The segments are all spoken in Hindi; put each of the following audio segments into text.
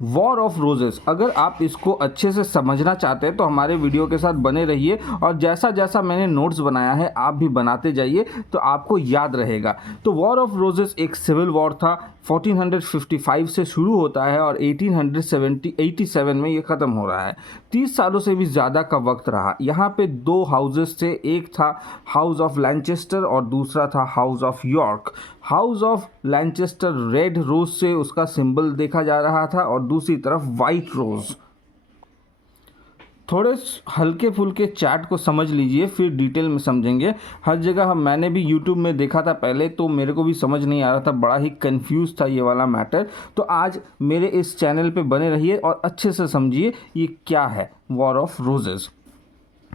वॉर ऑफ रोजेस, अगर आप इसको अच्छे से समझना चाहते हैं तो हमारे वीडियो के साथ बने रहिए और जैसा जैसा मैंने नोट्स बनाया है आप भी बनाते जाइए तो आपको याद रहेगा। तो वॉर ऑफ रोजेस एक सिविल वॉर था, 1455 से शुरू होता है और 1887 में ये ख़त्म हो रहा है। 30 सालों से भी ज़्यादा का वक्त रहा। यहाँ पे दो हाउसेस थे, एक था हाउस ऑफ लैनचेस्टर और दूसरा था house of York. House of Lancaster red rose से उसका सिंबल देखा जा रहा था और दूसरी तरफ वाइट रोज। थोड़े हल्के फुल्के चैट को समझ लीजिए फिर डिटेल में समझेंगे। हर जगह मैंने भी यूट्यूब में देखा था पहले तो मेरे को भी समझ नहीं आ रहा था, बड़ा ही कंफ्यूज था ये वाला मैटर। तो आज मेरे इस चैनल पे बने रहिए और अच्छे से समझिए ये क्या है वॉर ऑफ रोजेस।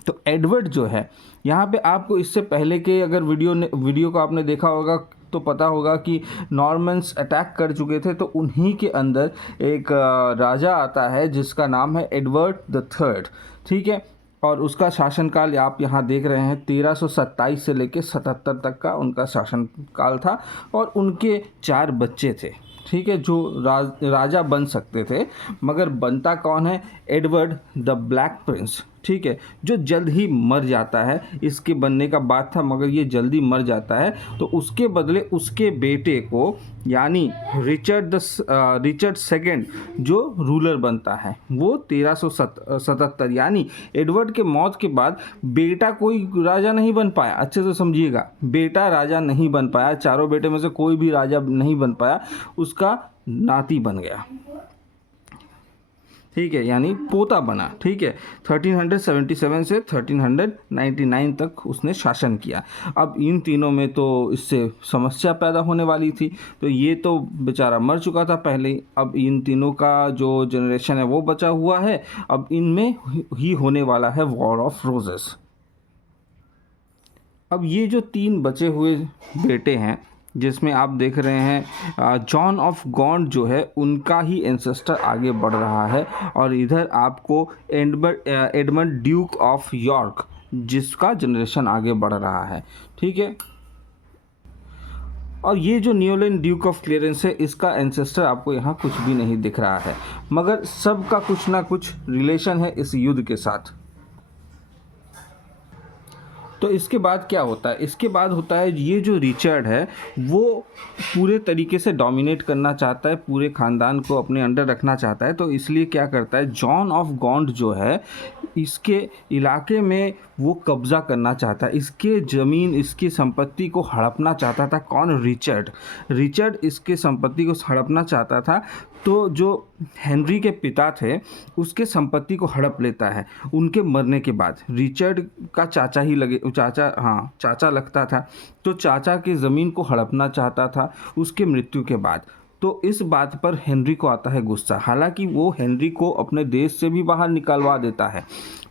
तो एडवर्ड जो है यहाँ पे आपको इससे पहले के अगर वीडियो को आपने देखा होगा तो पता होगा कि नॉर्मन्स अटैक कर चुके थे, तो उन्हीं के अंदर एक राजा आता है जिसका नाम है एडवर्ड द थर्ड। ठीक है, और उसका शासनकाल आप यहाँ देख रहे हैं 1327 से लेकर 77 तक का उनका शासनकाल था और उनके 4 बच्चे थे। ठीक है, जो राजा बन सकते थे, मगर बनता कौन है? Edward the black Prince. ठीक है, जो जल्द ही मर जाता है। इसके बनने का बात था मगर ये जल्दी मर जाता है। तो उसके बदले उसके बेटे को यानी रिचर्ड सेकंड जो रूलर बनता है वो 1377, यानी एडवर्ड के मौत के बाद बेटा कोई राजा नहीं बन पाया। अच्छे से समझिएगा, बेटा राजा नहीं बन पाया, चारों बेटे में से कोई भी राजा नहीं बन पाया, उसका नाती बन गया। ठीक है, यानी पोता बना। ठीक है, 1377 से 1399 तक उसने शासन किया। अब इन तीनों में तो इससे समस्या पैदा होने वाली थी, तो ये तो बेचारा मर चुका था पहले ही। अब इन तीनों का जो जनरेशन है वो बचा हुआ है। अब इनमें ही होने वाला है वॉर ऑफ रोजेस। अब ये जो 3 बचे हुए बेटे हैं जिसमें आप देख रहे हैं जॉन ऑफ गॉन्ड जो है उनका ही एंसेस्टर आगे बढ़ रहा है और इधर आपको एडमंड ड्यूक ऑफ यॉर्क जिसका जनरेशन आगे बढ़ रहा है। ठीक है, और ये जो न्यूलैंड ड्यूक ऑफ क्लियरेंस है इसका एंसेस्टर आपको यहाँ कुछ भी नहीं दिख रहा है, मगर सबका कुछ ना कुछ रिलेशन है इस युद्ध के साथ। तो इसके बाद क्या होता है? इसके बाद होता है ये जो रिचर्ड है वो पूरे तरीके से डोमिनेट करना चाहता है, पूरे ख़ानदान को अपने अंडर रखना चाहता है। तो इसलिए क्या करता है, जॉन ऑफ गॉन्ड जो है इसके इलाके में वो कब्ज़ा करना चाहता है, इसके ज़मीन इसकी संपत्ति को हड़पना चाहता था। कौन? रिचर्ड इसके संपत्ति को हड़पना चाहता था। तो जो हेनरी के पिता थे उसके संपत्ति को हड़प लेता है उनके मरने के बाद। रिचर्ड का चाचा ही लगे, चाचा लगता था, तो चाचा की ज़मीन को हड़पना चाहता था उसके मृत्यु के बाद। तो इस बात पर हेनरी को आता है गुस्सा। हालांकि वो हेनरी को अपने देश से भी बाहर निकलवा देता है,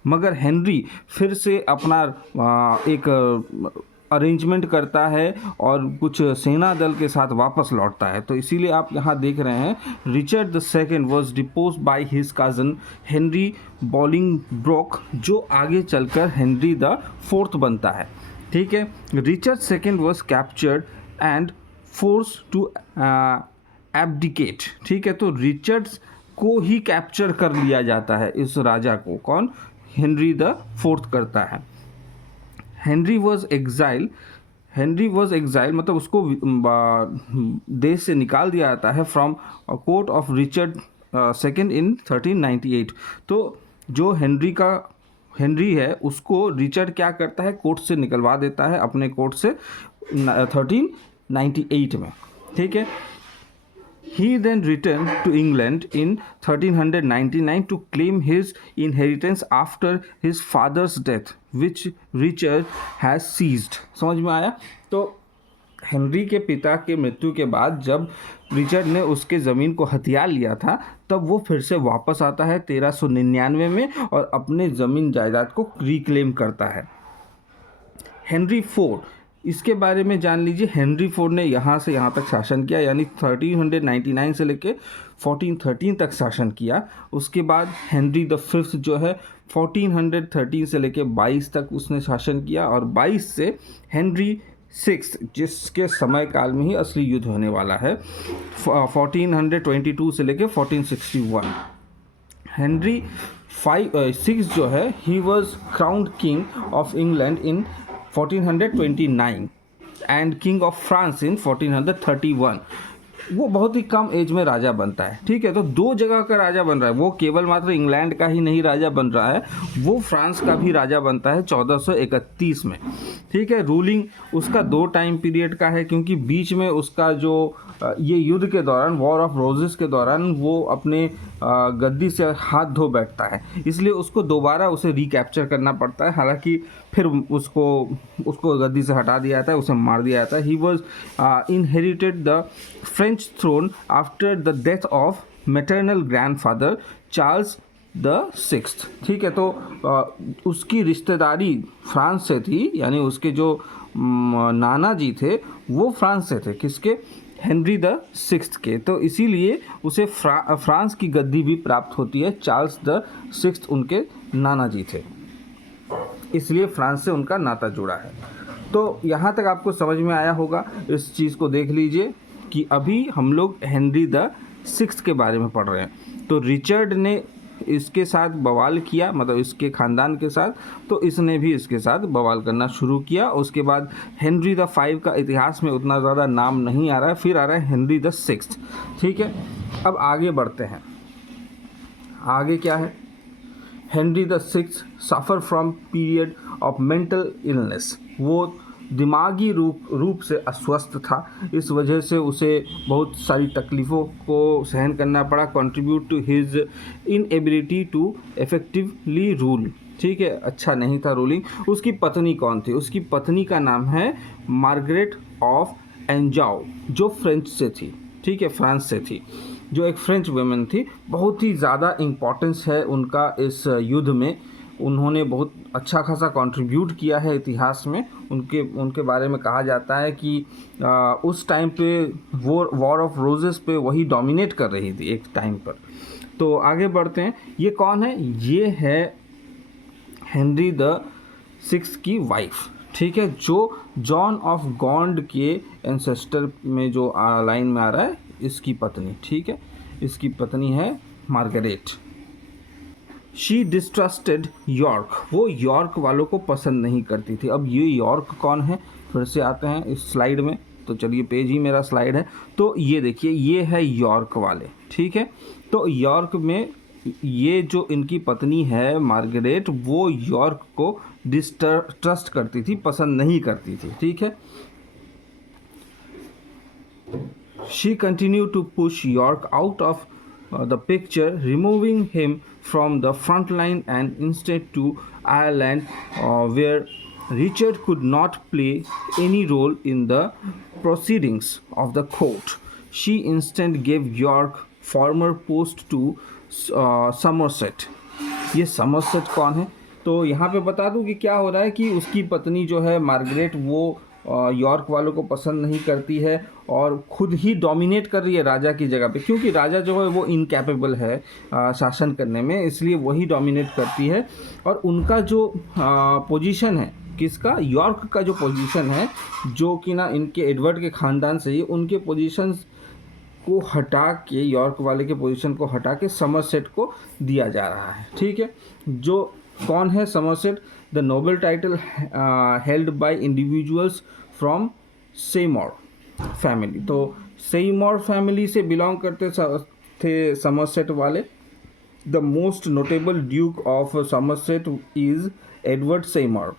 मगर हेनरी फिर से अपना एक अरेंजमेंट करता है और कुछ सेना दल के साथ वापस लौटता है। तो इसीलिए आप यहाँ देख रहे हैं Richard the second was depose by his cousin Henry Bolingbroke, जो आगे चलकर हेनरी द फोर्थ बनता है। ठीक है, Richard second was captured and force to abdicate. ठीक है, तो रिचर्ड को ही कैप्चर कर लिया जाता है इस राजा को। कौन? हेनरी द फोर्थ करता है। हेनरी वॉज एग्जाइल मतलब उसको देश से निकाल दिया जाता है from court of Richard second in 1398। तो जो हेनरी है उसको रिचर्ड क्या करता है, कोर्ट से निकलवा देता है, अपने कोर्ट से 1398 में। ठीक है, He then returned to England in 1399 to claim his inheritance after his father's death, which Richard has seized. समझ में आया? तो हेनरी के पिता के मृत्यु के बाद जब रिचर्ड ने उसके ज़मीन को हथिया लिया था तब वो फिर से वापस आता है 1399 में और अपने ज़मीन जायदाद को रिक्लेम करता है। हेनरी फोर्थ, इसके बारे में जान लीजिए। हेनरी फोर्थ ने यहाँ से यहाँ तक शासन किया, यानी 1399 से लेके 1413 तक शासन किया। उसके बाद हेनरी द फिफ्थ जो है 1413 से लेके 22 तक उसने शासन किया और 22 से हेनरी सिक्स, जिसके समय काल में ही असली युद्ध होने वाला है, 1422 से लेके 1461। हेनरी सिक्स जो है, he was crowned king of England in 1429 and king of France in 1431। वो बहुत ही कम एज में राजा बनता है, ठीक है। तो दो जगह का राजा बन रहा है, वो केवल मात्र इंग्लैंड का ही नहीं राजा बन रहा है, वो फ्रांस का भी राजा बनता है 1431 में, ठीक है। रूलिंग उसका 2 टाइम पीरियड का है, क्योंकि बीच में उसका जो ये युद्ध के दौरान, वॉर ऑफ रोजेस के दौरान, वो अपने गद्दी से हाथ धो बैठता है, इसलिए उसको दोबारा उसे रिकैप्चर करना पड़ता है। हालांकि फिर उसको गद्दी से हटा दिया जाता है, उसे मार दिया जाता है। He was inherited the French throne after the death of maternal grandfather Charles the sixth, ठीक है। तो उसकी रिश्तेदारी फ्रांस से थी, यानी उसके जो नाना जी थे वो फ्रांस से थे, किसके? हेनरी द सिक्स्थ के। तो इसीलिए उसे फ्रांस की गद्दी भी प्राप्त होती है। चार्ल्स द सिक्स्थ उनके नाना जी थे, इसलिए फ्रांस से उनका नाता जुड़ा है। तो यहाँ तक आपको समझ में आया होगा। इस चीज़ को देख लीजिए कि अभी हम लोग हेनरी द सिक्स्थ के बारे में पढ़ रहे हैं। तो रिचर्ड ने इसके साथ बवाल किया, मतलब इसके ख़ानदान के साथ, तो इसने भी इसके साथ बवाल करना शुरू किया। उसके बाद हेनरी द 5 का इतिहास में उतना ज़्यादा नाम नहीं आ रहा है, फिर आ रहा है हेनरी द सिक्स्थ, ठीक है। अब आगे बढ़ते हैं। आगे क्या है? Henry the sixth suffer from period of mental illness. वो दिमागी रूप से अस्वस्थ था, इस वजह से उसे बहुत सारी तकलीफ़ों को सहन करना पड़ा। Contribute to his inability to effectively rule, ठीक है, अच्छा नहीं था रूलिंग। उसकी पत्नी कौन थी? उसकी पत्नी का नाम है मार्गरेट ऑफ एंजाउ, जो फ्रेंच से थी, ठीक है, फ्रांस से थी, जो एक फ्रेंच वुमेन थी। बहुत ही ज़्यादा इम्पोर्टेंस है उनका इस युद्ध में। उन्होंने बहुत अच्छा खासा कंट्रीब्यूट किया है इतिहास में। उनके बारे में कहा जाता है कि उस टाइम पे वॉर ऑफ रोजेस पे वही डोमिनेट कर रही थी एक टाइम पर। तो आगे बढ़ते हैं। ये कौन है? ये है हेनरी द सिक्स्थ की वाइफ, ठीक है, जो जॉन ऑफ गॉन्ड के एंसेस्टर में जो लाइन में आ रहा है, इसकी पत्नी, ठीक है, इसकी पत्नी है मार्गरेट। शी डिस्ट्रस्टेड यॉर्क, वो यॉर्क वालों को पसंद नहीं करती थी। अब ये यॉर्क कौन है? फिर से आते हैं इस स्लाइड में। तो चलिए, पेज ही मेरा स्लाइड है। तो ये देखिए, ये है यॉर्क वाले, ठीक है। तो यॉर्क में ये जो इनकी पत्नी है मार्गरेट, वो यॉर्क को डिस्ट्रस्ट करती थी, पसंद नहीं करती थी, ठीक है। She continue to push York out of the picture, removing him from the front line and instead to Ireland, where Richard could not play any role in the proceedings of the court. She instead gave York former post to Somerset. ये समरसेट कौन है? तो यहाँ पे बता दूँ कि क्या हो रहा है कि उसकी पत्नी जो है मार्गरेट, वो यॉर्क वालों को पसंद नहीं करती है और ख़ुद ही डोमिनेट कर रही है राजा की जगह पे, क्योंकि राजा जो है वो इनकैपेबल है शासन करने में, इसलिए वही डोमिनेट करती है। और उनका जो पोजीशन है, किसका? यॉर्क का जो पोजीशन है, जो कि ना इनके एडवर्ड के ख़ानदान से ही, उनके पोजीशन को हटा के, यॉर्क वाले के पोजीशन को हटा के समरसेट को दिया जा रहा है, ठीक है। जो कौन है Somerset? The noble title held by individuals from Seymour family. तो सेमोर फैमिली से बिलोंग करते थे समरसेट वाले। The most notable duke of Somerset is Edward Seymour.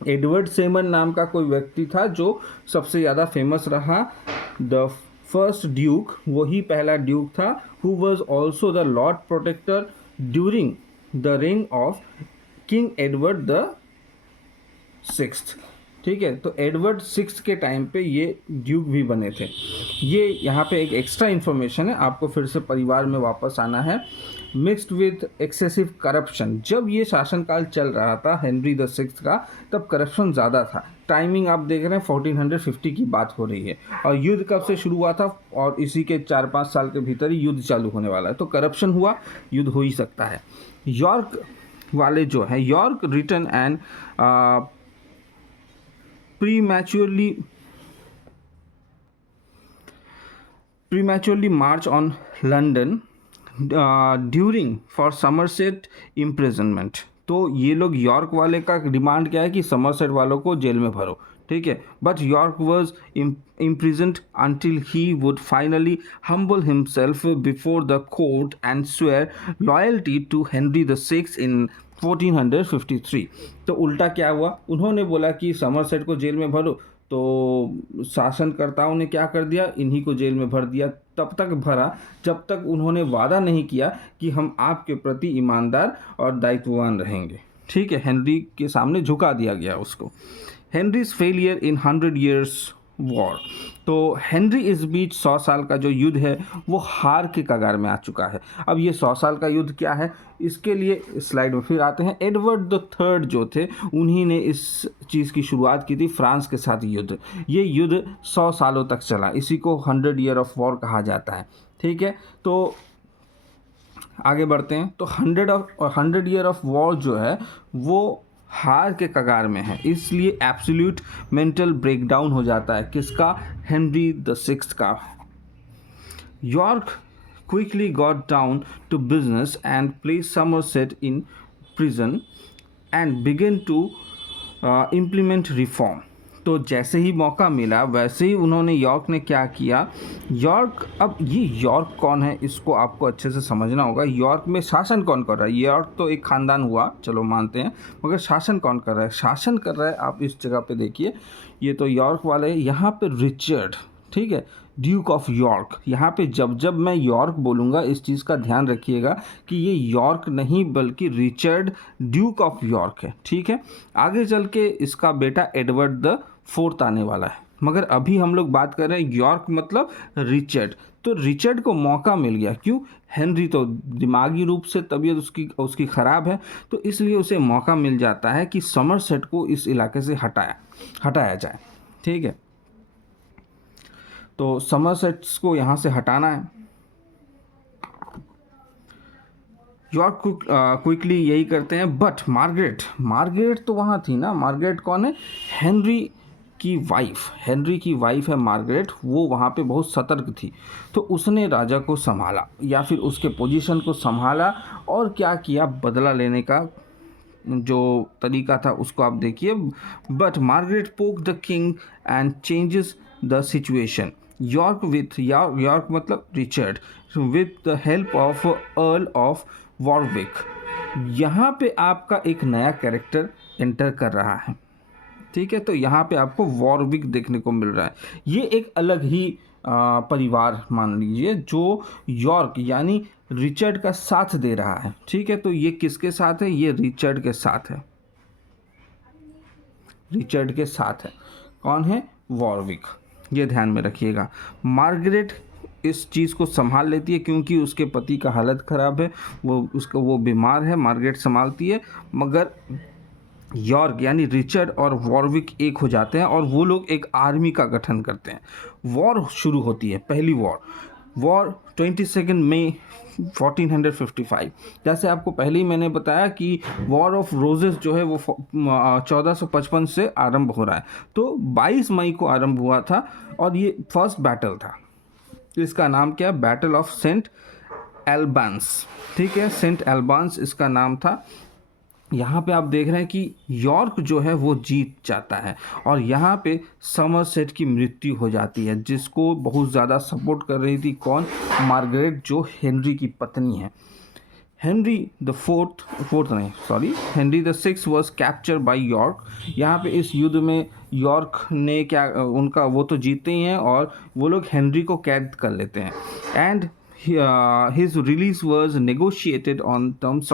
Edward Seymour नाम का कोई व्यक्ति था जो सबसे ज़्यादा फेमस रहा। द फर्स्ट ड्यूक, वही पहला ड्यूक था, who was also the lord protector during the reign of king Edward the sixth, ठीक है। तो एडवर्ड सिक्स्थ के टाइम पे ये ड्यूक भी बने थे। ये यहाँ पे एक एक्स्ट्रा इन्फॉर्मेशन है, आपको फिर से परिवार में वापस आना है। मिक्स्ड विथ एक्सेसिव करप्शन, जब ये शासनकाल चल रहा था हेनरी द सिक्स्थ का, तब करप्शन ज़्यादा था। टाइमिंग आप देख रहे हैं 1450 की बात हो रही है, और युद्ध कब से शुरू हुआ था, और इसी के 4-5 साल के भीतर ही युद्ध चालू होने वाला है। तो करप्शन हुआ, युद्ध हो ही सकता है। यॉर्क वाले जो है, York returned and prematurely march on London during for Somerset imprisonment। तो ये लोग यॉर्क वाले का डिमांड क्या है कि समरसेट वालों को जेल में भरो, ठीक है। But York was imprisoned until he would finally humble himself before the court and swear loyalty to Henry VI in 1453। तो उल्टा क्या हुआ, उन्होंने बोला कि समरसेट को जेल में भरो, तो शासनकर्ताओं ने क्या कर दिया, इन्हीं को जेल में भर दिया। तब तक भरा जब तक उन्होंने वादा नहीं किया कि हम आपके प्रति ईमानदार और दायित्ववान रहेंगे, ठीक है। हेनरी के सामने झुका दिया गया उसको। Henrys failure in 100 Years war. तो हेनरी इस बीच 100 साल का जो युद्ध है वो हार के कगार में आ चुका है। अब ये 100 साल का युद्ध क्या है, इसके लिए स्लाइड में फिर आते हैं। एडवर्ड द थर्ड जो थे, उन्हीं ने इस चीज़ की शुरुआत की थी, फ्रांस के साथ युद्ध। ये युद्ध 100 सालों तक चला, इसी को 100 Year ऑफ वॉर कहा जाता है, ठीक है। तो आगे बढ़ते हैं। तो 100 Year ऑफ वॉर जो है वो हार के कगार में है, इसलिए एब्सोल्यूट मेंटल ब्रेकडाउन हो जाता है। किसका, हेनरी VI का। York quickly got down to business and place Somerset in prison and begin to implement reform. तो जैसे ही मौका मिला वैसे ही उन्होंने, यॉर्क ने क्या किया, यॉर्क, अब ये यॉर्क कौन है इसको आपको अच्छे से समझना होगा। यॉर्क में शासन कौन कर रहा है, यॉर्क तो एक ख़ानदान हुआ, चलो मानते हैं, मगर शासन कौन कर रहा है, शासन कर रहा है, आप इस जगह पे देखिए, ये तो यॉर्क वाले, यहाँ पे रिचर्ड, ठीक है, ड्यूक ऑफ यॉर्क। यहाँ पे जब जब मैं यॉर्क बोलूँगा इस चीज़ का ध्यान रखिएगा कि ये यॉर्क नहीं बल्कि रिचर्ड ड्यूक ऑफ यॉर्क है, ठीक है। आगे चल के इसका बेटा एडवर्ड द फोर्थ आने वाला है, मगर अभी हम लोग बात कर रहे हैं यॉर्क मतलब रिचर्ड। तो रिचर्ड को मौका मिल गया, क्यों, हेनरी तो दिमागी रूप से तबीयत उसकी ख़राब है, तो इसलिए उसे मौका मिल जाता है कि समरसेट को इस इलाके से हटाया जाए, ठीक है। तो समरसेट्स को यहाँ से हटाना है। यॉर्क क्विकली यही करते हैं। बट मार्गरेट तो वहाँ थी ना, मार्गरेट कौन है, हेनरी की वाइफ है मार्गरेट, वो वहाँ पे बहुत सतर्क थी। तो उसने राजा को संभाला या फिर उसके पोजीशन को संभाला और क्या किया, बदला लेने का जो तरीका था उसको आप देखिए। But Margaret poke the king and changes the situation. York मतलब Richard, with the help of Earl of Warwick. यहाँ पे आपका एक नया कैरेक्टर एंटर कर रहा है, ठीक है। तो यहाँ पे आपको वॉरविक देखने को मिल रहा है। ये एक अलग ही परिवार मान लीजिए जो यॉर्क यानी रिचर्ड का साथ दे रहा है, ठीक है। तो ये किसके साथ है, ये रिचर्ड के साथ है, रिचर्ड के साथ है। कौन है, वॉरविक, ये ध्यान में रखिएगा। मार्गरेट इस चीज़ को संभाल लेती है क्योंकि उसके पति का हालत ख़राब है, वो बीमार है, मार्गरेट संभालती है। मगर यॉर्क यानी रिचर्ड और वॉरविक एक हो जाते हैं और वो लोग एक आर्मी का गठन करते हैं। वॉर शुरू होती है, पहली वॉर 22 मई 1455। जैसे आपको पहले ही मैंने बताया कि वॉर ऑफ रोजेस जो है वो 1455 से आरंभ हो रहा है। तो 22 मई को आरंभ हुआ था और ये फर्स्ट बैटल था। इसका नाम क्या है, बैटल ऑफ सेंट एल्बांस, ठीक है, सेंट एल्बांस इसका नाम था। यहाँ पे आप देख रहे हैं कि यॉर्क जो है वो जीत जाता है और यहाँ पे समरसेट की मृत्यु हो जाती है, जिसको बहुत ज़्यादा सपोर्ट कर रही थी कौन, मार्गरेट, जो हेनरी की पत्नी है। Henry the six was capture by York. यहाँ पे इस युद्ध में यॉर्क ने क्या, उनका वो तो जीतते ही हैं और वो लोग हेनरी को कैद कर लेते हैं। And his release was negotiated on terms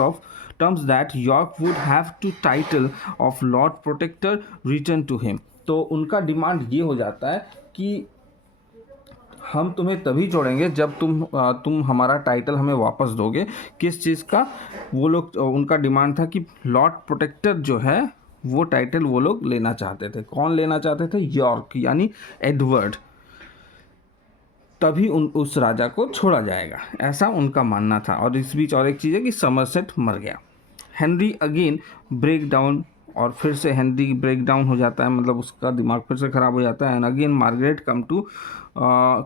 that York would have to title of Lord Protector return to him। तो उनका डिमांड ये हो जाता है कि हम तुम्हें तभी छोड़ेंगे जब तुम हमारा टाइटल हमें वापस दोगे। किस चीज़ का, वो लोग, उनका डिमांड था कि लॉर्ड प्रोटेक्टर जो है वो टाइटल वो लोग लेना चाहते थे। कौन लेना चाहते थे, यॉर्क यानी एडवर्ड, तभी उस राजा को छोड़ा जाएगा, ऐसा उनका मानना था। और इस बीच और एक चीज़ है कि समरसेट मर गया। हेनरी अगेन ब्रेक डाउन और फिर से हेनरी ब्रेक डाउन हो जाता है, मतलब उसका दिमाग फिर से ख़राब हो जाता है। And again Margaret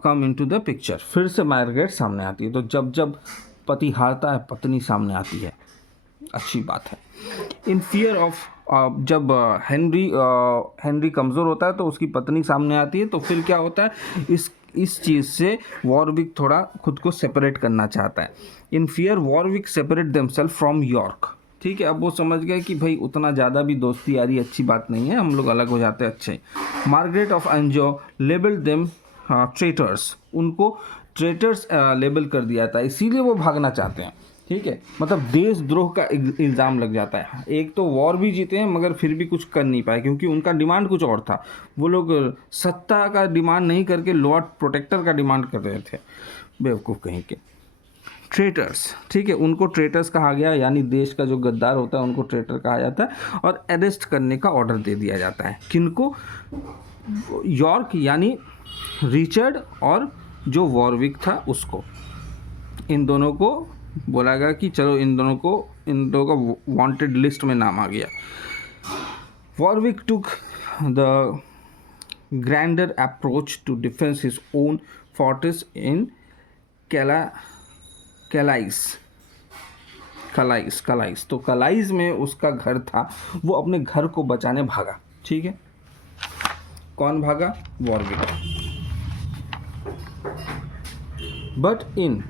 come into the picture, फिर से मार्गरेट सामने आती है। तो जब जब पति हारता है पत्नी सामने आती है, अच्छी बात है। इन फियर ऑफ, जब हेनरी कमज़ोर होता है तो उसकी पत्नी सामने आती है, तो फिर क्या होता है, इस चीज़ से वॉरविक थोड़ा खुद को सेपरेट करना चाहता है। In fear Warwick separate themselves from York, ठीक है। अब वो समझ गए कि भाई उतना ज़्यादा भी दोस्ती यारी अच्छी बात नहीं है, हम लोग अलग हो जाते हैं अच्छे। Margaret of Enzo label them traitors, उनको ट्रेटर्स लेबल कर दिया था, इसीलिए वो भागना चाहते हैं, ठीक है। मतलब देशद्रोह का इल्ज़ाम लग जाता है। एक तो वॉर भी जीते हैं मगर फिर भी कुछ कर नहीं पाए, क्योंकि उनका डिमांड कुछ और था। वो लोग सत्ता का डिमांड नहीं करके लॉर्ड प्रोटेक्टर का डिमांड कर रहे थे, बेवकूफ़ कहीं के। ट्रेटर्स, ठीक है, उनको ट्रेटर्स कहा गया, यानी देश का जो गद्दार होता है उनको ट्रेटर कहा जाता है, और अरेस्ट करने का ऑर्डर दे दिया जाता है। किनको? यॉर्क यानी रिचर्ड और जो वॉरविक था उसको, इन दोनों को बोला गया कि चलो इन दोनों का वांटेड लिस्ट में नाम आ गया। Warwick took the grander approach to defence his own fortress in Calais. तो कलाइस में उसका घर था, वो अपने घर को बचाने भागा, ठीक है। कौन भागा? Warwick. But in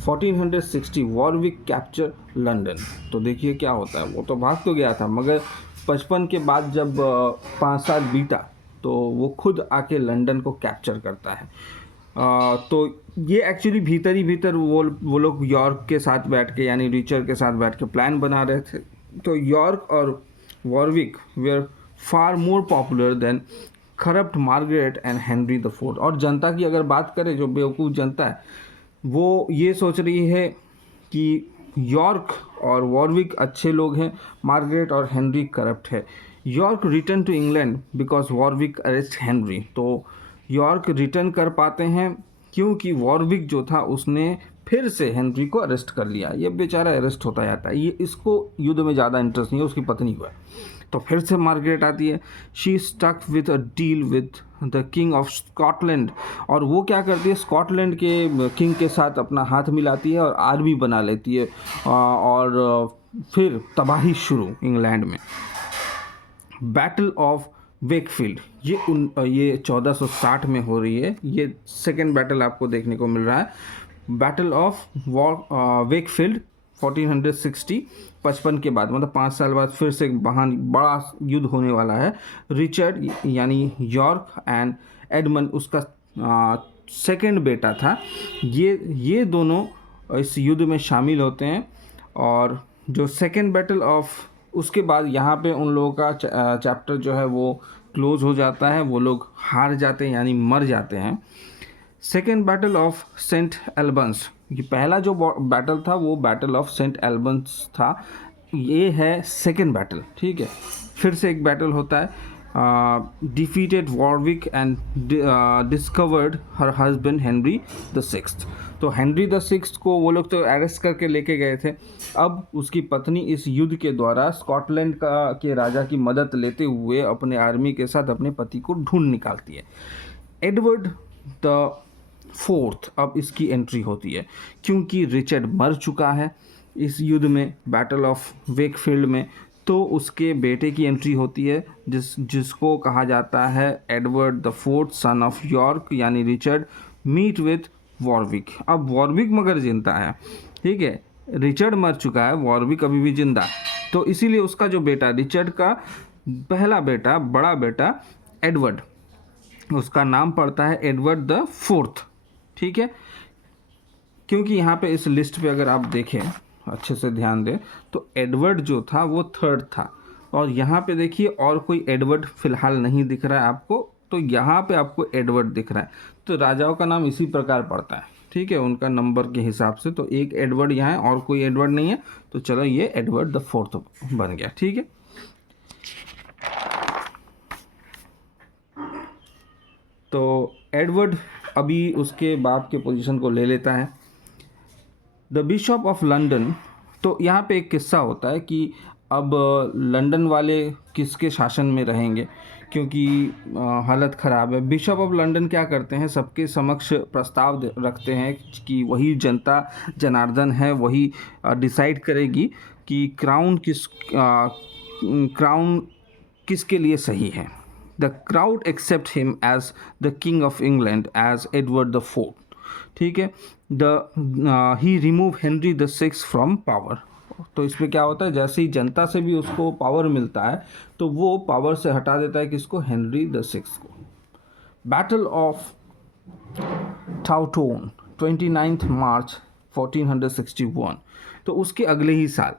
1460 Warwick capture London. तो देखिए क्या होता है, वो तो भाग तो गया था, मगर 55 के बाद जब 5 साल बीता तो वो खुद आके लंदन को कैप्चर करता है। तो ये एक्चुअली भीतर ही भीतर वो लोग यॉर्क के साथ बैठ के, यानी रिचर्ड के साथ बैठ के प्लान बना रहे थे। तो यॉर्क और Warwick were far more popular than corrupt Margaret and Henry the fourth. और जनता की अगर बात करें, जो बेवकूफ़ जनता है वो ये सोच रही है कि यॉर्क और वॉरविक अच्छे लोग हैं, मार्गरेट और हेनरी करप्ट है। York return to England because Warwick arrest Henry. तो यॉर्क रिटर्न कर पाते हैं क्योंकि वॉरविक जो था उसने फिर से हेनरी को अरेस्ट कर लिया। ये बेचारा अरेस्ट होता जाता है, ये इसको युद्ध में ज़्यादा इंटरेस्ट नहीं है, उसकी पत्नी को है। तो फिर से मार्गरेट आती है। She stuck with a deal with the king of Scotland. और वो क्या करती है, स्कॉटलैंड के किंग के साथ अपना हाथ मिलाती है और आर्मी बना लेती है, और फिर तबाही शुरू इंग्लैंड में। बैटल ऑफ वेकफील्ड, ये 1460 में हो रही है। ये सेकेंड बैटल आपको देखने को मिल रहा है। बैटल ऑफ वेकफील्ड 1460, 55 के बाद, मतलब 5 साल बाद फिर से एक बड़ा युद्ध होने वाला है। रिचर्ड यानी यॉर्क एंड एडमंड उसका सेकेंड बेटा था, ये दोनों इस युद्ध में शामिल होते हैं। और जो सेकेंड बैटल ऑफ, उसके बाद यहाँ पे उन लोगों का चैप्टर जो है वो क्लोज हो जाता है, वो लोग हार जाते हैं यानी मर जाते हैं। Second battle of Saint Albans, ये पहला जो बैटल था वो बैटल ऑफ सेंट एल्बन्स था, ये है सेकेंड बैटल, ठीक है। फिर से एक बैटल होता है। Defeated Warwick and discovered her husband Henry the sixth. तो हेनरी द सिक्स्थ को वो लोग तो अरेस्ट करके लेके गए थे। अब उसकी पत्नी इस युद्ध के द्वारा स्कॉटलैंड के राजा की मदद लेते हुए अपने आर्मी के साथ अपने पति को ढूंढ निकालती है। एडवर्ड द फोर्थ, अब इसकी एंट्री होती है क्योंकि रिचर्ड मर चुका है इस युद्ध में, बैटल ऑफ वेकफील्ड में। तो उसके बेटे की एंट्री होती है जिसको कहा जाता है Edward the fourth son of York, यानी रिचर्ड मीट विथ वॉरविक। अब वॉरविक मगर जिंदा है, ठीक है, रिचर्ड मर चुका है, वॉरविक अभी भी जिंदा। तो इसीलिए उसका जो बेटा, रिचर्ड का पहला बेटा, बड़ा बेटा एडवर्ड, उसका नाम पड़ता है एडवर्ड द फोर्थ, ठीक है। क्योंकि यहाँ पे इस लिस्ट पे अगर आप देखें, अच्छे से ध्यान दें, तो एडवर्ड जो था वो थर्ड था। और यहाँ पे देखिए और कोई एडवर्ड फिलहाल नहीं दिख रहा है आपको, तो यहाँ पे आपको एडवर्ड दिख रहा है। तो राजाओं का नाम इसी प्रकार पड़ता है, ठीक है, उनका नंबर के हिसाब से। तो एक एडवर्ड यहाँ है और कोई एडवर्ड नहीं है, तो चलो ये एडवर्ड द फोर्थ बन गया, ठीक है। तो एडवर्ड अभी उसके बाप के पोजीशन को ले लेता है। द बिशप ऑफ लंदन, तो यहाँ पे एक किस्सा होता है कि अब लंदन वाले किसके शासन में रहेंगे, क्योंकि हालत ख़राब है। बिशप ऑफ लंदन क्या करते हैं, सबके समक्ष प्रस्ताव रखते हैं कि वही जनता जनार्दन है, वही डिसाइड करेगी कि क्राउन किसके लिए सही है। The crowd accept him as the king of England as Edward the fourth. ठीक है, he remove Henry the six from power. तो इसमें क्या होता है, जैसे ही जनता से भी उसको पावर मिलता है तो वो पावर से हटा देता है किसको, हेनरी द सिक्स को। बैटल ऑफ टाउटोन 29 मार्च 1461। तो उसके अगले ही साल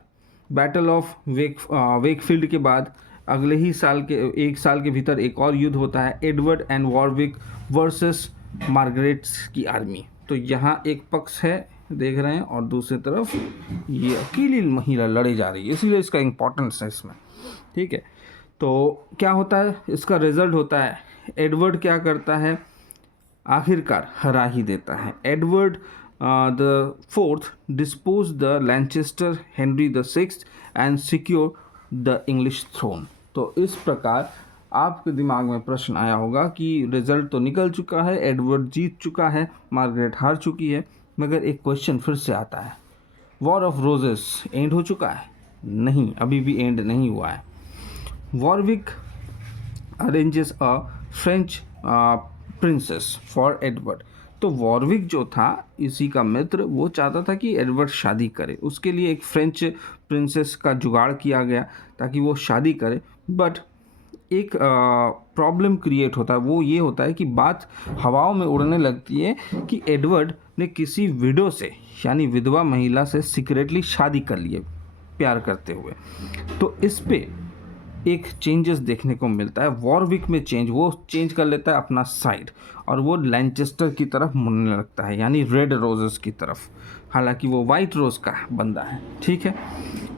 बैटल ऑफ वेकफील्ड के बाद अगले ही साल के 1 साल के भीतर एक और युद्ध होता है, एडवर्ड एंड वॉरविक वर्सेस मार्गरेट्स की आर्मी। तो यहाँ एक पक्ष है देख रहे हैं और दूसरी तरफ ये अकेली महिला लड़ी जा रही है, इसलिए इसका इम्पोर्टेंस है इसमें। ठीक है, तो क्या होता है, इसका रिजल्ट होता है एडवर्ड क्या करता है, आखिरकार हरा ही देता है। Edward the fourth dispose the Lancaster Henry the sixth and secure the English throne. तो इस प्रकार आपके दिमाग में प्रश्न आया होगा कि रिजल्ट तो निकल चुका है, एडवर्ड जीत चुका है, मार्गरेट हार चुकी है, मगर एक क्वेश्चन फिर से आता है, वॉर ऑफ रोजेस एंड हो चुका है? नहीं, अभी भी एंड नहीं हुआ है। Warwick arranges a French princess for Edward. तो वॉरविक जो था इसी का मित्र, वो चाहता था कि एडवर्ड शादी करे, उसके लिए एक फ्रेंच प्रिंसेस का जुगाड़ किया गया ताकि वो शादी करे। बट एक प्रॉब्लम क्रिएट होता है, वो ये होता है कि बात हवाओं में उड़ने लगती है कि एडवर्ड ने किसी विडो से यानी विधवा महिला से सीक्रेटली शादी कर लिए प्यार करते हुए। तो इस पे एक चेंजेस देखने को मिलता है, वॉरविक में वो चेंज कर लेता है अपना साइड और वो लैनचेस्टर की तरफ मुड़ने लगता है, यानी रेड रोजेस की तरफ, हालांकि वो वाइट रोज का बंदा है। ठीक है,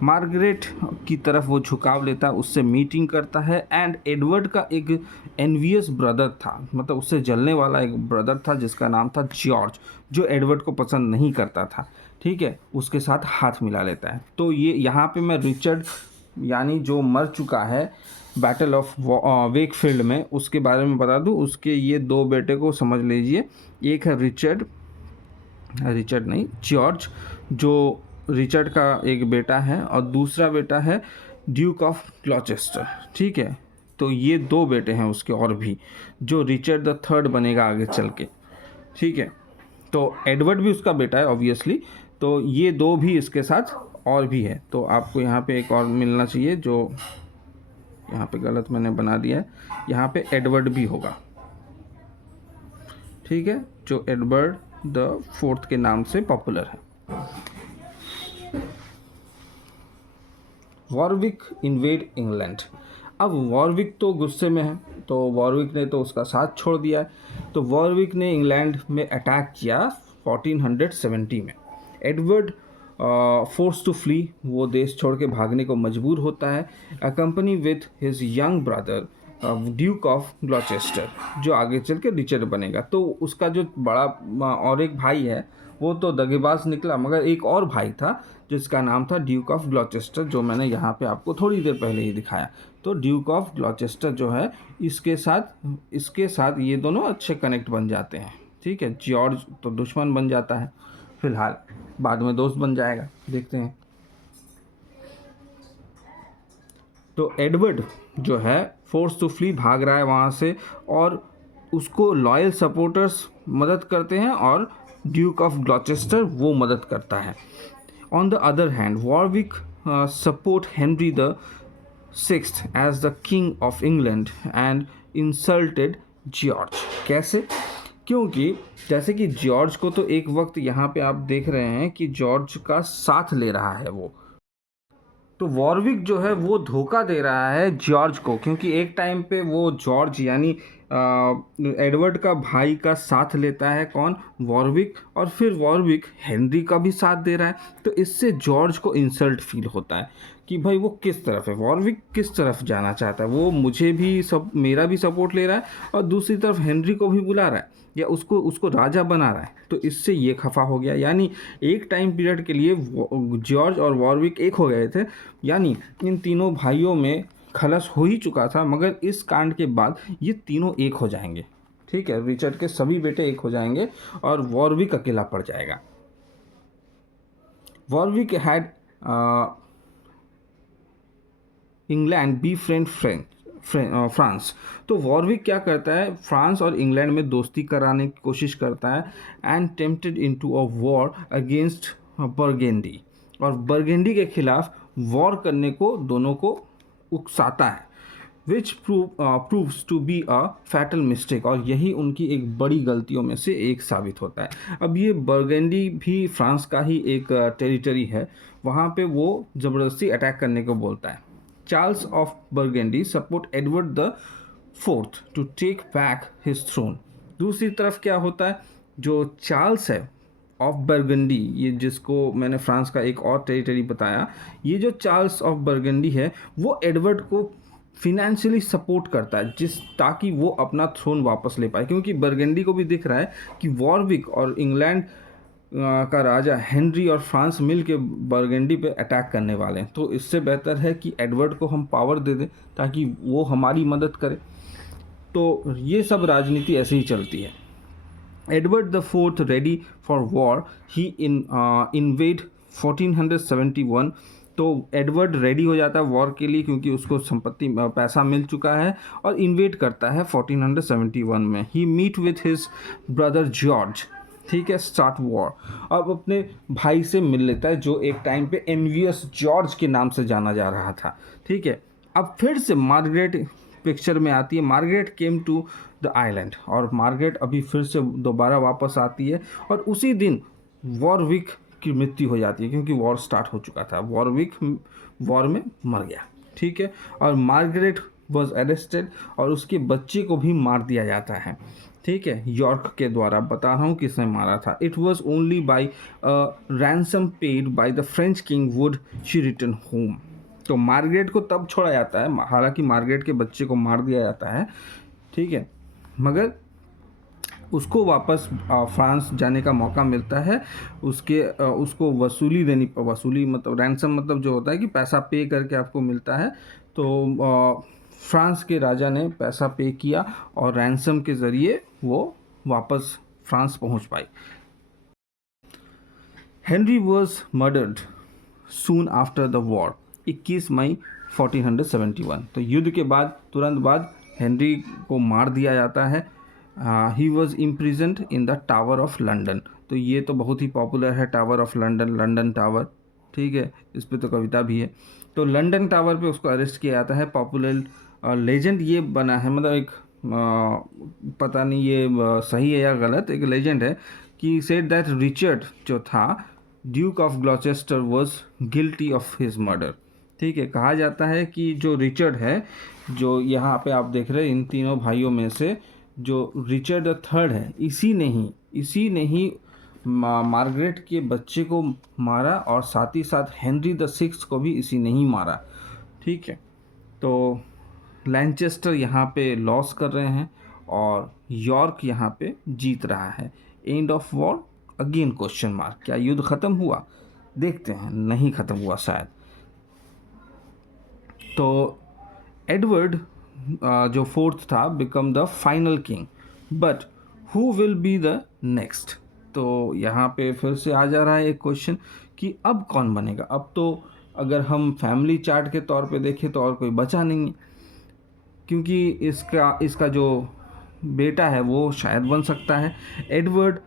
मार्गरेट की तरफ वो झुकाव लेता है, उससे मीटिंग करता है। एंड एडवर्ड का एक एनवियस ब्रदर था, मतलब उससे जलने वाला एक ब्रदर था जिसका नाम था जॉर्ज, जो एडवर्ड को पसंद नहीं करता था। ठीक है, उसके साथ हाथ मिला लेता है। तो ये यहाँ पे मैं रिचर्ड यानी जो मर चुका है बैटल ऑफ वेकफील्ड में, उसके बारे में बता दूं। उसके ये 2 बेटे को समझ लीजिए, एक है रिचर्ड नहीं, जॉर्ज, जो रिचर्ड का एक बेटा है, और दूसरा बेटा है ड्यूक ऑफ ग्लॉचेस्टर। ठीक है, तो ये 2 बेटे हैं उसके और भी, जो रिचर्ड द थर्ड बनेगा आगे चल के। ठीक है, तो एडवर्ड भी उसका बेटा है ऑब्वियसली, तो ये 2 भी इसके साथ और भी है। तो आपको यहाँ पे एक और मिलना चाहिए, जो यहाँ पे गलत मैंने बना दिया है, यहाँ पे एडवर्ड भी होगा। ठीक है, जो एडवर्ड द फोर्थ के नाम से पॉपुलर है। Warwick invade England. अब वॉरविक तो गुस्से में है, तो वॉरविक ने तो उसका साथ छोड़ दिया है। तो वॉरविक ने इंग्लैंड में अटैक किया 1470 में। एडवर्ड फोर्स टू फ्ली, वो देश छोड़ के भागने को मजबूर होता है, accompany with his young brother Duke of Gloucester, जो आगे चल के रिचर्ड बनेगा। तो उसका जो बड़ा और एक भाई है वो तो दगेबाज निकला, मगर एक और भाई था जिसका नाम था ड्यूक ऑफ ग्लॉचेस्टर, जो मैंने यहाँ पे आपको थोड़ी देर पहले ही दिखाया। तो ड्यूक ऑफ ग्लॉचेस्टर जो है इसके साथ ये दोनों अच्छे कनेक्ट बन जाते हैं। ठीक है, जॉर्ज तो दुश्मन बन जाता है फिलहाल, बाद में दोस्त बन जाएगा, देखते हैं। तो एडवर्ड जो है फोर्स टू फ्ली, भाग रहा है वहाँ से, और उसको लॉयल सपोर्टर्स मदद करते हैं और ड्यूक ऑफ ग्लॉचेस्टर वो मदद करता है। On the other hand Warwick support Henry the sixth as the king of England and insulted George. कैसे? क्योंकि जैसे कि जॉर्ज को तो एक वक्त यहाँ पे आप देख रहे हैं कि जॉर्ज का साथ ले रहा है वो, तो वॉरविक जो है वो धोखा दे रहा है जॉर्ज को, क्योंकि एक टाइम पे वो जॉर्ज यानी एडवर्ड का भाई का साथ लेता है कौन, वॉरविक, और फिर वॉरविक हेनरी का भी साथ दे रहा है। तो इससे जॉर्ज को इंसल्ट फील होता है कि भाई वो किस तरफ है, वॉरविक किस तरफ जाना चाहता है, वो मुझे भी मेरा भी सपोर्ट ले रहा है और दूसरी तरफ हेनरी को भी बुला रहा है या उसको उसको राजा बना रहा है। तो इससे ये खफा हो गया, यानी एक टाइम पीरियड के लिए जॉर्ज और वॉरविक एक हो गए थे, यानी इन तीनों भाइयों में खलस हो ही चुका था, मगर इस कांड के बाद ये तीनों एक हो जाएंगे। ठीक है, रिचर्ड के सभी बेटे एक हो जाएंगे और वॉरविक अकेला पड़ जाएगा। Warwick had England be friend France. तो वॉरविक क्या करता है, फ्रांस और इंग्लैंड में दोस्ती कराने की कोशिश करता है and tempted into a war against Burgundy, और बर्गेंडी के खिलाफ वॉर करने को दोनों को उकसाता है, which proves to be a fatal mistake, और यही उनकी एक बड़ी गलतियों में से एक साबित होता है। अब ये बर्गेंडी भी फ्रांस का ही एक टेरिटरी है, वहाँ पे वो ज़बरदस्ती अटैक करने को बोलता है। Charles of Burgundy support Edward the fourth to take back his throne. दूसरी तरफ क्या होता है, जो चार्ल्स है ऑफ बर्गंडी, ये जिसको मैंने फ्रांस का एक और टेरिटरी बताया, ये जो चार्ल्स ऑफ बर्गंडी है वो एडवर्ड को फिनेंशियली सपोर्ट करता है ताकि वो अपना थ्रोन वापस ले पाए, क्योंकि बर्गंडी को भी दिख रहा है कि वॉरविक और इंग्लैंड का राजा हेनरी और फ्रांस मिल के बर्गंडी पे अटैक करने वाले हैं। तो इससे बेहतर है कि एडवर्ड को हम पावर दे दें ताकि वो हमारी मदद करे। तो ये सब राजनीति ऐसे ही चलती है। Edward the fourth ready for war, he invade 1471। तो एडवर्ड रेडी हो जाता है वॉर के लिए क्योंकि उसको संपत्ति पैसा मिल चुका है, और इन्वेड करता है 1471 में। He meet with his brother George, ठीक है, स्टार्ट वॉर। अब अपने भाई से मिल लेता है जो एक टाइम पे एनवियस जॉर्ज के नाम से जाना जा रहा था। ठीक है, अब फिर से मार्गरेट पिक्चर में आती है। Margaret came to the island, और मार्गरेट अभी फिर से दोबारा वापस आती है, और उसी दिन वॉरविक की मृत्यु हो जाती है क्योंकि वॉर स्टार्ट हो चुका था। वॉरविक वॉर में मर गया। ठीक है, और मार्गरेट वॉज अरेस्टेड, और उसके बच्चे को भी मार दिया जाता है। ठीक है, यॉर्क के द्वारा। बता रहा हूँ किसने मारा था। It was only by ransom paid by the French king would she return home. तो मार्गरेट को तब छोड़ा जाता है, हालांकि मार्गरेट के बच्चे को मार दिया जाता है। ठीक है, मगर उसको वापस फ्रांस जाने का मौका मिलता है। उसको वसूली मतलब रैंसम मतलब जो होता है कि पैसा पे करके आपको मिलता है। तो फ्रांस के राजा ने पैसा पे किया और रैंसम के ज़रिए वो वापस फ्रांस पहुंच पाई। Henry was murdered soon after the war, 21 May 1471। तो युद्ध के बाद तुरंत बाद हेनरी को मार दिया जाता है। He was imprisoned in the tower of London. तो ये तो बहुत ही पॉपुलर है, tower of London, London tower. ठीक है, इस पर तो कविता भी है। तो लंदन टावर पे उसको अरेस्ट किया जाता है। पॉपुलर लेजेंड ये बना है, मतलब एक पता नहीं ये सही है या गलत, एक लेजेंड है कि सेड दैट रिचर्ड जो था Duke of Gloucester was guilty of his murder. ठीक है, कहा जाता है कि जो रिचर्ड है, जो यहाँ पे आप देख रहे हैं इन तीनों भाइयों में से जो रिचर्ड द थर्ड है, इसी ने ही मार्गरेट के बच्चे को मारा, और साथ ही साथ हेनरी द सिक्स्थ को भी इसी ने ही मारा। ठीक है, तो लैनचेस्टर यहाँ पे लॉस कर रहे हैं और यॉर्क यहाँ पे जीत रहा है। End of war, again question mark. क्या युद्ध ख़त्म हुआ? देखते हैं, नहीं ख़त्म हुआ शायद। तो एडवर्ड जो फोर्थ था become the final king, but who will be the next? तो यहाँ पे फिर से आ जा रहा है एक क्वेश्चन कि अब कौन बनेगा। अब तो अगर हम फैमिली चार्ट के तौर पे देखें तो और कोई बचा नहीं है, क्योंकि इसका जो बेटा है वो शायद बन सकता है। एडवर्ड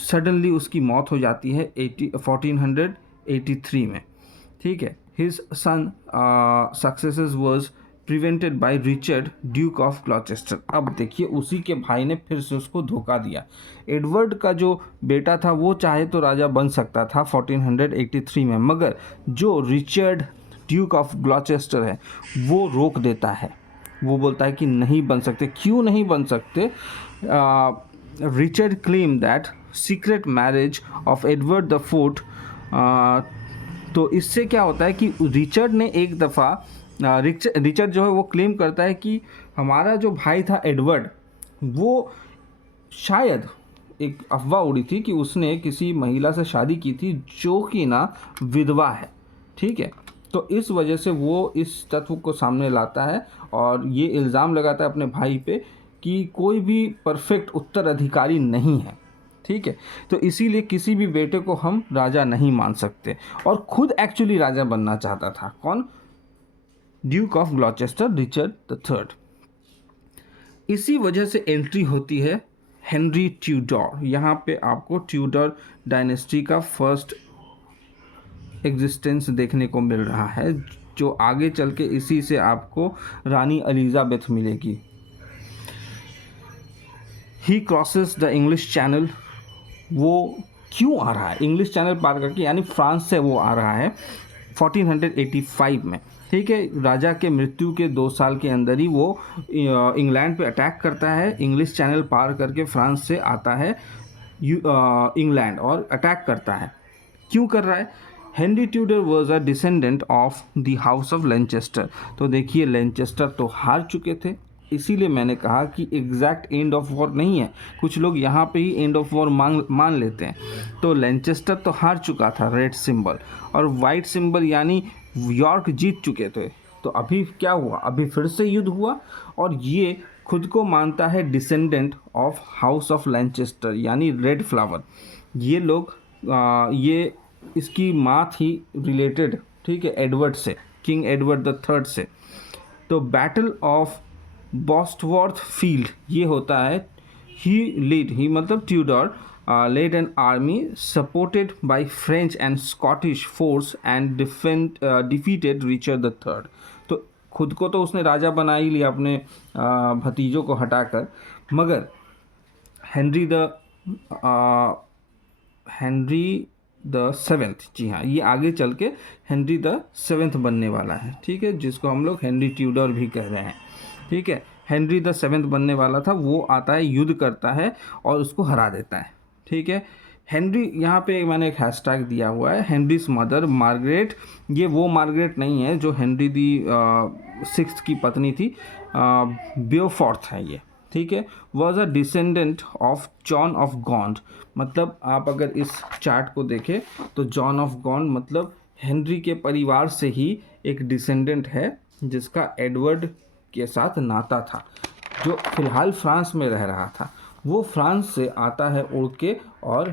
सडनली उसकी मौत हो जाती है 1483 में। ठीक है, his son successes was prevented by Richard Duke of Gloucester. अब देखिए, उसी के भाई ने फिर से उसको धोखा दिया। एडवर्ड का जो बेटा था वो चाहे तो राजा बन सकता था 1483 में, मगर जो रिचर्ड ड्यूक ऑफ ग्लॉचेस्टर है वो रोक देता है। वो बोलता है कि नहीं बन सकते। क्यों नहीं बन सकते? Richard claim that secret marriage of Edward the fourth. तो इससे क्या होता है कि रिचर्ड ने एक दफ़ा रिचर्ड जो है वो क्लेम करता है कि हमारा जो भाई था एडवर्ड, वो शायद एक अफवाह उड़ी थी कि उसने किसी महिला से शादी की थी जो कि ना विधवा है, ठीक है। तो इस वजह से वो इस तत्व को सामने लाता है और ये इल्ज़ाम लगाता है अपने भाई पे कि कोई भी परफेक्ट उत्तराधिकारी नहीं है, ठीक है। तो इसीलिए किसी भी बेटे को हम राजा नहीं मान सकते, और खुद एक्चुअली राजा बनना चाहता था। कौन? Duke of Gloucester, Richard the third. इसी वजह से एंट्री होती है हेनरी ट्यूडर। यहाँ पे आपको ट्यूडर डायनेस्टी का फर्स्ट एग्जिस्टेंस देखने को मिल रहा है, जो आगे चल के इसी से आपको रानी एलिजाबेथ मिलेगी। ही क्रॉसेस द इंग्लिश चैनल। वो क्यों आ रहा है इंग्लिश चैनल पार करके, यानी फ्रांस से वो आ रहा है 1485 में, ठीक है। राजा के मृत्यु के 2 साल के अंदर ही वो इंग्लैंड पे अटैक करता है, इंग्लिश चैनल पार करके फ्रांस से आता है इंग्लैंड और अटैक करता है। क्यों कर रहा है? Henry Tudor was a descendant of the house of Lancaster. तो देखिए लैनचेस्टर तो हार चुके थे, इसीलिए मैंने कहा कि एग्जैक्ट एंड ऑफ वॉर नहीं है। कुछ लोग यहाँ पे ही एंड ऑफ वॉर मान लेते हैं। तो लैनचेस्टर तो हार चुका था, रेड सिंबल, और वाइट सिंबल यानी यॉर्क जीत चुके थे। तो अभी क्या हुआ? अभी फिर से युद्ध हुआ, और ये खुद को मानता है डिसेंडेंट ऑफ हाउस ऑफ लैनचेस्टर यानी रेड फ्लावर। ये लोग ये इसकी माँ थी रिलेटेड, ठीक है, एडवर्ड से, किंग एडवर्ड द थर्ड से। तो बैटल ऑफ बॉस्टवर्थ फील्ड ये होता है। ही मतलब Tudor led an army supported by French and Scottish force and defeated Richard the third. तो खुद को तो उसने राजा बना ही लिया अपने भतीजों को हटाकर, मगर हेनरी द सेवेंथ, जी हाँ, ये आगे चल के हेनरी द सेवेंथ बनने वाला है, ठीक है, जिसको हम लोग हेनरी ट्यूडर भी कह रहे हैं, ठीक है। हेनरी द सेवेंथ बनने वाला था, वो आता है, युद्ध करता है और उसको हरा देता है, ठीक है। हेनरी, यहाँ पे मैंने एक हैशटैग दिया हुआ है, हेनरीज मदर मार्गरेट। ये वो मार्गरेट नहीं है जो हेनरी दी सिक्स्थ की पत्नी थी, ब्योफोर्थ है ये, ठीक है। Was a descendant of John of Gond. मतलब आप अगर इस चार्ट को देखें तो जॉन ऑफ गॉन्ड मतलब हेनरी के परिवार से ही एक डिसेंडेंट है, जिसका एडवर्ड के साथ नाता था, जो फिलहाल फ्रांस में रह रहा था। वो फ्रांस से आता है उड़ के, और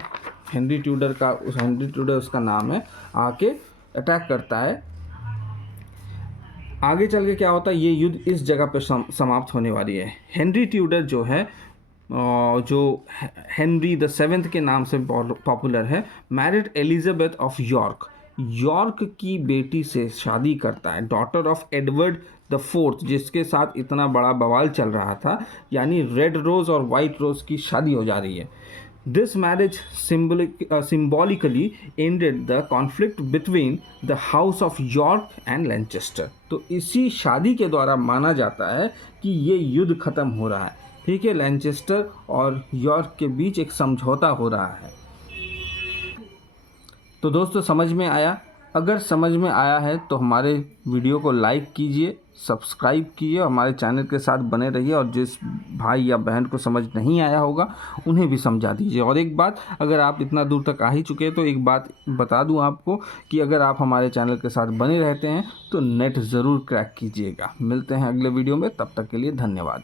हेनरी ट्यूडर उसका नाम है, आके अटैक करता है। आगे चल के क्या होता है, ये युद्ध इस जगह पे समाप्त होने वाली है। हेनरी ट्यूडर जो है, जो हेनरी द सेवेंथ के नाम से पॉपुलर है, मैरिड एलिजाबेथ ऑफ यॉर्क की बेटी से शादी करता है, daughter of Edward the fourth, जिसके साथ इतना बड़ा बवाल चल रहा था, यानी रेड रोज और वाइट रोज की शादी हो जा रही है। This marriage symbolically ended the conflict between the house of York and Lancaster। तो इसी शादी के द्वारा माना जाता है कि ये युद्ध खत्म हो रहा है, ठीक है। लैनचेस्टर और यॉर्क के बीच एक समझौता हो रहा है। तो दोस्तों समझ में आया? अगर समझ में आया है तो हमारे वीडियो को लाइक कीजिए, सब्सक्राइब कीजिए, हमारे चैनल के साथ बने रहिए, और जिस भाई या बहन को समझ नहीं आया होगा उन्हें भी समझा दीजिए। और एक बात, अगर आप इतना दूर तक आ ही चुके हैं तो एक बात बता दूं आपको कि अगर आप हमारे चैनल के साथ बने रहते हैं तो नेट ज़रूर क्रैक कीजिएगा। मिलते हैं अगले वीडियो में, तब तक के लिए धन्यवाद।